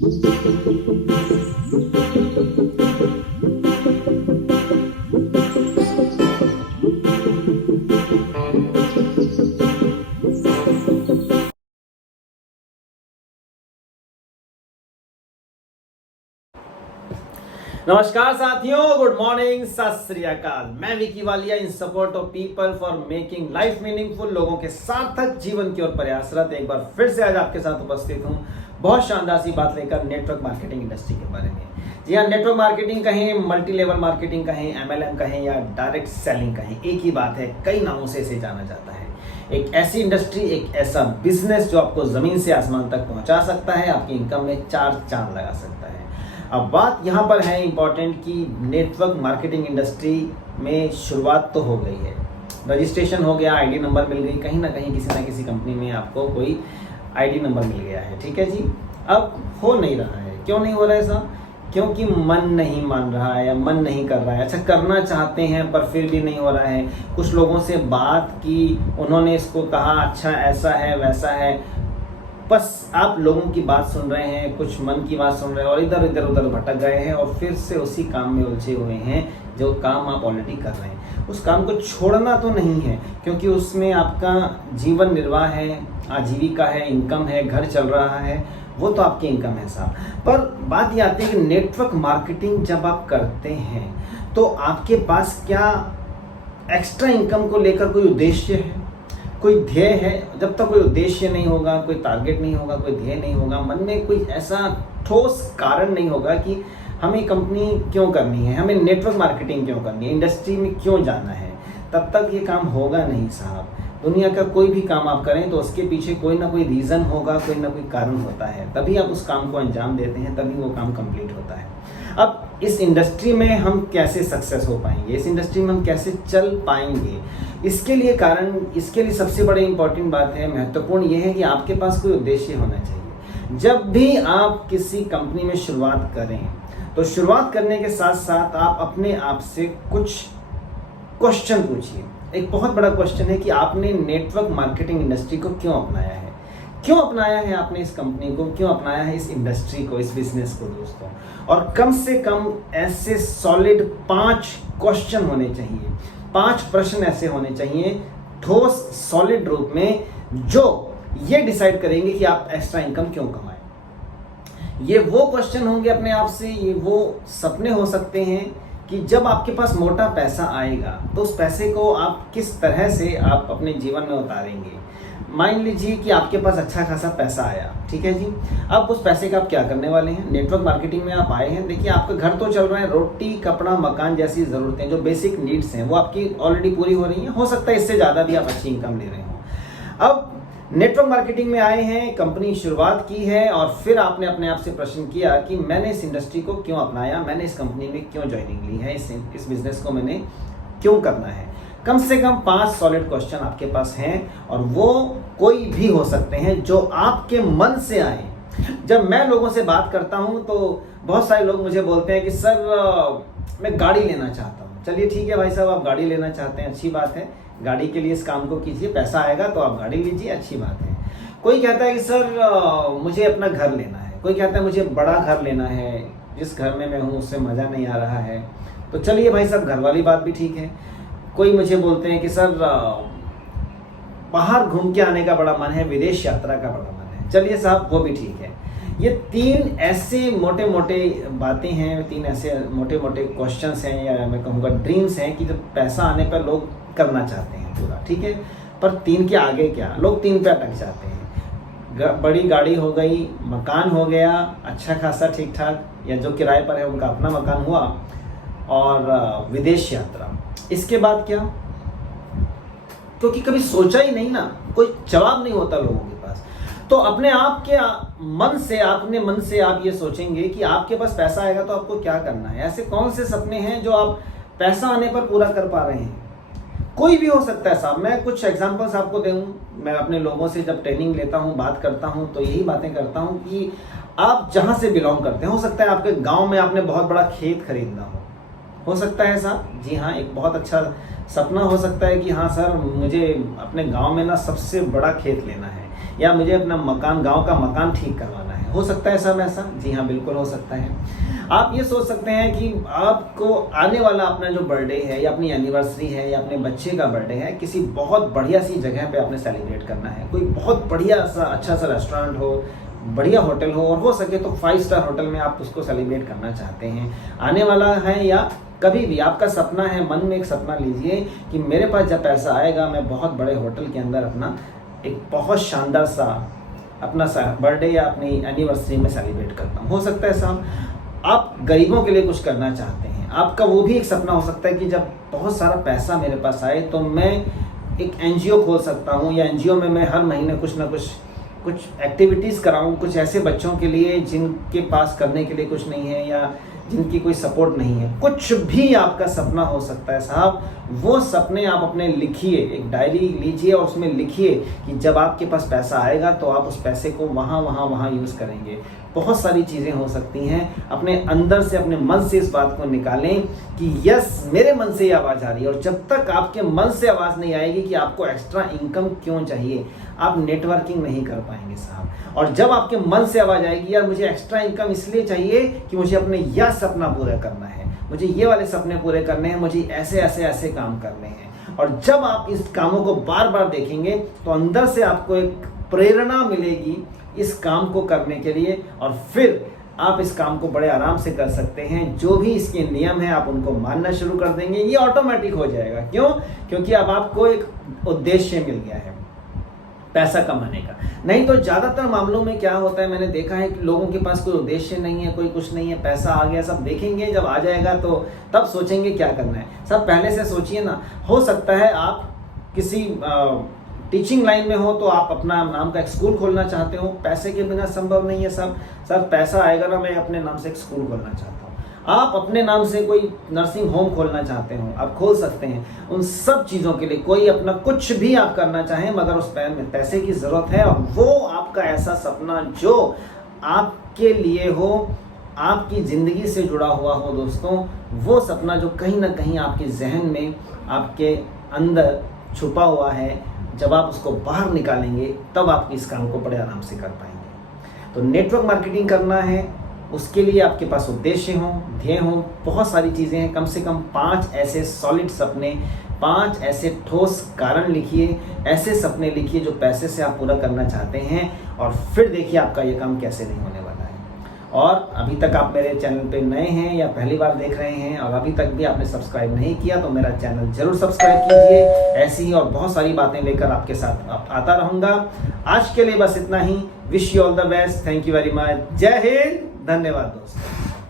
नमस्कार साथियों, good morning, सत श्री अकाल। मैं विकी वालिया इन support of people for making life meaningful, लोगों के सार्थक जीवन की ओर प्रयासरत एक बार फिर से आज आपके साथ उपस्थित हूं बहुत शानदार सी बात लेकर नेटवर्क मार्केटिंग इंडस्ट्री के बारे में। जी हाँ, नेटवर्क मार्केटिंग कहें, मल्टी लेवल मार्केटिंग कहें, MLM कहें या डायरेक्ट सेलिंग कहें, एक ही बात है, कई नामों से इसे जाना जाता है। एक ऐसी इंडस्ट्री, एक ऐसा बिजनेस जो आपको जमीन से आसमान तक पहुंचा सकता है, आपकी इनकम में 4 चांद लगा सकता है। अब बात यहाँ पर है इम्पॉर्टेंट कि नेटवर्क मार्केटिंग इंडस्ट्री में शुरुआत तो हो गई है, रजिस्ट्रेशन हो गया, आईडी नंबर मिल गई, कहीं ना कहीं किसी ना किसी कंपनी में आपको कोई आईडी नंबर मिल गया है, ठीक है जी। अब हो नहीं रहा है, क्यों नहीं हो रहा है ऐसा? क्योंकि मन नहीं मान रहा है या मन नहीं कर रहा है। अच्छा, करना चाहते हैं पर फिर भी नहीं हो रहा है। कुछ लोगों से बात की, उन्होंने इसको कहा अच्छा ऐसा है वैसा है, बस आप लोगों की बात सुन रहे हैं, कुछ मन की बात सुन रहे हैं और इधर उधर भटक गए हैं और फिर से उसी काम में उलझे हुए हैं जो काम आप ऑलरेडी कर रहे हैं। उस काम को छोड़ना तो नहीं है, क्योंकि उसमें आपका जीवन निर्वाह है, आजीविका है, इनकम है, घर चल रहा है, वो तो आपकी इनकम है साहब। पर बात ये आती है कि नेटवर्क मार्केटिंग जब आप करते हैं तो आपके पास क्या एक्स्ट्रा इनकम को लेकर कोई उद्देश्य है, कोई ध्येय है? जब तक कोई उद्देश्य नहीं होगा, कोई टारगेट नहीं होगा, कोई ध्येय नहीं होगा, मन में कोई ऐसा ठोस कारण नहीं होगा कि हमें कंपनी क्यों करनी है, हमें नेटवर्क मार्केटिंग क्यों करनी है, इंडस्ट्री में क्यों जाना है, तब तक ये काम होगा नहीं साहब। दुनिया का कोई भी काम आप करें तो उसके पीछे कोई ना कोई रीज़न होगा, कोई ना कोई कारण होता है, तभी आप उस काम को अंजाम देते हैं, तभी वो काम कंप्लीट होता है। अब इस इंडस्ट्री में हम कैसे सक्सेस हो पाएंगे, इस इंडस्ट्री में हम कैसे चल पाएंगे, इसके लिए सबसे बड़ी इंपॉर्टेंट बात है, महत्वपूर्ण ये है कि आपके पास कोई उद्देश्य होना चाहिए। जब भी आप किसी कंपनी में शुरुआत करें तो शुरुआत करने के साथ साथ आप अपने आप से कुछ क्वेश्चन पूछिए। एक बहुत बड़ा क्वेश्चन है कि आपने नेटवर्क मार्केटिंग इंडस्ट्री को क्यों अपनाया है, क्यों अपनाया है आपने इस कंपनी को, क्यों अपनाया है इस इंडस्ट्री को, इस बिजनेस को दोस्तों। और कम से कम ऐसे सॉलिड 5 क्वेश्चन होने चाहिए, 5 प्रश्न ऐसे होने चाहिए ठोस सॉलिड रूप में, जो ये डिसाइड करेंगे कि आप एक्स्ट्रा इनकम क्यों कमाएं। ये वो क्वेश्चन होंगे अपने आप से, ये वो सपने हो सकते हैं कि जब आपके पास मोटा पैसा आएगा तो उस पैसे को आप किस तरह से आप अपने जीवन में उतारेंगे। मान लीजिए कि आपके पास अच्छा खासा पैसा आया, ठीक है जी। अब उस पैसे का आप क्या करने वाले हैं? नेटवर्क मार्केटिंग में आप आए हैं, देखिए आपका घर तो चल रहा है, रोटी कपड़ा मकान जैसी ज़रूरतें जो बेसिक नीड्स हैं वो आपकी ऑलरेडी पूरी हो रही हैं, हो सकता है इससे ज़्यादा भी आप अच्छी इनकम ले रहे हो। अब नेटवर्क मार्केटिंग में आए हैं, कंपनी शुरुआत की है और फिर आपने अपने आप से प्रश्न किया कि मैंने इस इंडस्ट्री को क्यों अपनाया, मैंने इस कंपनी में क्यों ज्वाइनिंग ली है, इस बिजनेस को मैंने क्यों करना है। कम से कम 5 सॉलिड क्वेश्चन आपके पास हैं और वो कोई भी हो सकते हैं जो आपके मन से आए। जब मैं लोगों से बात करता हूं तो बहुत सारे लोग मुझे बोलते हैं कि सर मैं गाड़ी लेना चाहता हूं। चलिए ठीक है भाई साहब, आप गाड़ी लेना चाहते हैं, अच्छी बात है, गाड़ी के लिए इस काम को कीजिए, पैसा आएगा तो आप गाड़ी लीजिए, अच्छी बात है। कोई कहता है कि सर मुझे अपना घर लेना है, कोई कहता है मुझे बड़ा घर लेना है, जिस घर में मैं हूँ उससे मज़ा नहीं आ रहा है, तो चलिए भाई साहब घर वाली बात भी ठीक है। कोई मुझे बोलते हैं कि सर बाहर घूम के आने का बड़ा मन है, विदेश यात्रा का बड़ा मन है, चलिए साहब वो भी ठीक है। ये 3 ऐसे मोटे मोटे बातें हैं, 3 ऐसे मोटे मोटे क्वेश्चंस हैं या मैं कहूँगा ड्रीम्स हैं कि जब पैसा आने पर लोग करना चाहते हैं पूरा, ठीक है। पर 3 के आगे क्या, लोग 3 पे अटक जाते हैं। बड़ी गाड़ी हो गई, मकान हो गया अच्छा खासा ठीक ठाक, या जो किराए पर है उनका अपना मकान हुआ, और विदेश यात्रा। इसके बाद क्या? क्योंकि कभी सोचा ही नहीं ना, कोई जवाब नहीं होता लोगों के पास। तो अपने आप के मन से, अपने मन से आप ये सोचेंगे कि आपके पास पैसा आएगा तो आपको क्या करना है। ऐसे कौन से सपने हैं जो आप पैसा आने पर पूरा कर पा रहे हैं? कोई भी हो सकता है साहब। मैं कुछ एग्जांपल्स आपको दूं। मैं अपने लोगों से जब ट्रेनिंग लेता हूं, बात करता हूं, तो यही बातें करता हूं कि आप जहां से बिलोंग करते हैं, हो सकता है आपके गांव में आपने बहुत बड़ा खेत खरीदना हो सकता है साहब। जी हाँ, एक बहुत अच्छा सपना हो सकता है कि हाँ सर मुझे अपने गांव में ना सबसे बड़ा खेत लेना है, या मुझे अपना मकान, गांव का मकान ठीक करवाना है। है। हो सकता है सब ऐसा? जी हाँ, बिल्कुल हो सकता है। आप ये सोच सकते हैं कि आपको आने वाला अपना जो बर्थडे है या अपनी एनिवर्सरी है या अपने बच्चे का बर्थडे है, किसी बहुत बढ़िया सी जगह पे आपने सेलिब्रेट करना है। कोई बहुत बढ़िया सा अच्छा सा रेस्टोरेंट हो, बढ़िया होटल हो, और हो सके तो 5 स्टार होटल में आप उसको सेलिब्रेट करना चाहते हैं। आने वाला है या कभी भी आपका सपना है, मन में एक सपना लीजिए कि मेरे पास जब पैसा आएगा मैं बहुत बड़े होटल के अंदर अपना एक बहुत शानदार सा अपना बर्थडे या अपनी एनिवर्सरी में सेलिब्रेट करता हूँ। हो सकता है साहब आप गरीबों के लिए कुछ करना चाहते हैं। आपका वो भी एक सपना हो सकता है कि जब बहुत सारा पैसा मेरे पास आए तो मैं एक एनजीओ खोल सकता हूँ, या एनजीओ में मैं हर महीने कुछ ना कुछ एक्टिविटीज़ कराऊँ, कुछ ऐसे बच्चों के लिए जिनके पास करने के लिए कुछ नहीं है या जिनकी कोई सपोर्ट नहीं है। कुछ भी आपका सपना हो सकता है साहब, वो सपने आप अपने लिखिए, एक डायरी लीजिए और उसमें लिखिए कि जब आपके पास पैसा आएगा तो आप उस पैसे को वहाँ यूज़ करेंगे। बहुत सारी चीज़ें हो सकती हैं। अपने अंदर से, अपने मन से इस बात को निकालें कि यस, मेरे मन से ये आवाज़ आ रही है। और जब तक आपके मन से आवाज़ नहीं आएगी कि आपको एक्स्ट्रा इनकम क्यों चाहिए, आप नेटवर्किंग नहीं कर पाएंगे साहब। और जब आपके मन से आवाज़ आएगी यार मुझे एक्स्ट्रा इनकम इसलिए चाहिए कि मुझे अपने यह सपना पूरा करना है, मुझे ये वाले सपने पूरे करने हैं, मुझे ऐसे काम करने हैं, और जब आप इस कामों को बार बार देखेंगे तो अंदर से आपको एक प्रेरणा मिलेगी इस काम को करने के लिए, और फिर आप इस काम को बड़े आराम से कर सकते हैं। जो भी इसके नियम हैं आप उनको मानना शुरू कर देंगे, ये ऑटोमेटिक हो जाएगा। क्यों? क्योंकि अब आपको एक उद्देश्य मिल गया है पैसा कमाने का। नहीं तो ज़्यादातर मामलों में क्या होता है, मैंने देखा है कि लोगों के पास कोई उद्देश्य नहीं है, कोई कुछ नहीं है, पैसा आ गया, सब देखेंगे, जब आ जाएगा तो तब सोचेंगे क्या करना है। सब पहले से सोचिए ना। हो सकता है आप किसी टीचिंग लाइन में हो तो आप अपना नाम का एक स्कूल खोलना चाहते हो, पैसे के बिना संभव नहीं है सब। सर पैसा आएगा ना, मैं अपने नाम से एक स्कूल खोलना चाहता हूँ। आप अपने नाम से कोई नर्सिंग होम खोलना चाहते हो, आप खोल सकते हैं। उन सब चीज़ों के लिए कोई अपना कुछ भी आप करना चाहें, मगर उस पैसे की ज़रूरत है। और वो आपका ऐसा सपना जो आपके लिए हो, आपकी ज़िंदगी से जुड़ा हुआ हो दोस्तों, वो सपना जो कहीं ना कहीं आपके जहन में, आपके अंदर छुपा हुआ है, जब आप उसको बाहर निकालेंगे तब आप इस काम को बड़े आराम से कर पाएंगे। तो नेटवर्क मार्केटिंग करना है, उसके लिए आपके पास उद्देश्य हो, ध्येय हो, बहुत सारी चीज़ें हैं। कम से कम 5 ऐसे सॉलिड सपने, 5 ऐसे ठोस कारण लिखिए, ऐसे सपने लिखिए जो पैसे से आप पूरा करना चाहते हैं, और फिर देखिए आपका ये काम कैसे नहीं होने वाला है। और अभी तक आप मेरे चैनल पे नए हैं या पहली बार देख रहे हैं और अभी तक भी आपने सब्सक्राइब नहीं किया तो मेरा चैनल जरूर सब्सक्राइब कीजिए। ऐसी ही और बहुत सारी बातें लेकर आपके साथ आता रहूँगा। आज के लिए बस इतना ही। Wish you all the best. Thank you very much. जय हिंद। धन्यवाद दोस्तों।